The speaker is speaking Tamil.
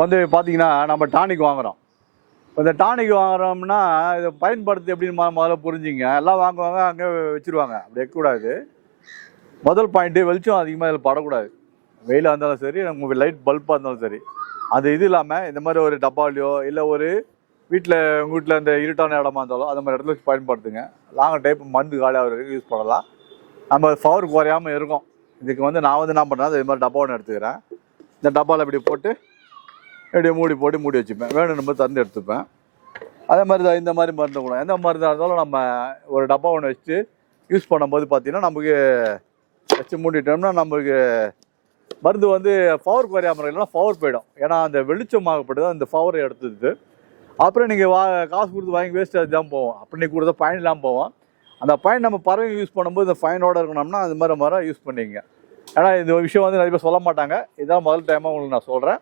வந்து பார்த்தீங்கன்னா நம்ம டானிக் வாங்குகிறோம். இந்த டானிக் வாங்குறோம்னா இதை பயன்படுத்தி எப்படின்னு முதல்ல புரிஞ்சுங்க. எல்லாம் வாங்குவாங்க, அங்கே வச்சுருவாங்க. அப்படி வைக்கக்கூடாது. முதல் பாயிண்ட்டு, வெளிச்சம் அதிகமாக இதில் படக்கூடாது. வெயிலாக இருந்தாலும் சரி, நம்ம லைட் பல்பாக இருந்தாலும் சரி. அது இது இல்லாமல் இந்த மாதிரி ஒரு டப்பாலையோ இல்லை ஒரு வீட்டில் உங்கள் வீட்டில் இந்த இருட்டான இடமா இருந்தாலும் அந்த மாதிரி இடத்துல வச்சு பயன்படுத்துங்க. லாங் டைப் மருந்து காலியாக வரைக்கும் யூஸ் பண்ணலாம். நம்ம பவர் குறையாமல் இருக்கும். இதுக்கு வந்து நான் வந்து என்ன பண்ணுறேன், இது மாதிரி டப்பா ஒன்று எடுத்துக்கிறேன். இந்த டப்பாவில் இப்படி போட்டு இப்படி மூடி போட்டு மூடி வச்சுப்பேன். வேணும் நம்ம திறந்து எடுத்துப்பேன். அதே மாதிரி தான் இந்த மாதிரி மருந்து கூட எந்த மருந்தாக இருந்தாலும் நம்ம ஒரு டப்பா ஒன்று வச்சு யூஸ் பண்ணும்போது பார்த்தீங்கன்னா நமக்கு வச்சு மூடிட்டோம்னா நமக்கு மருந்து வந்து பவர் குறையாமல் இல்லைன்னா பவர் போயிடும். ஏன்னா அந்த வெளிச்சமாகப்பட்டு தான் அந்த பவரை எடுத்துது. அப்புறம் நீங்கள் காசு கொடுத்து வாங்கி வேஸ்ட் அதுதான் போவோம். அப்படி கொடுத்தா பயன் இல்லாமல் போவோம். அந்த பயன் நம்ம பறவை யூஸ் பண்ணும்போது இந்த ஃபைனோடு இருக்கணும்னா அது மாதிரி யூஸ் பண்ணிங்க. ஏன்னா இந்த விஷயம் வந்து நிறைய பேர் சொல்ல மாட்டாங்க. இதான் முதல் டைமாக உங்களுக்கு நான் சொல்கிறேன்.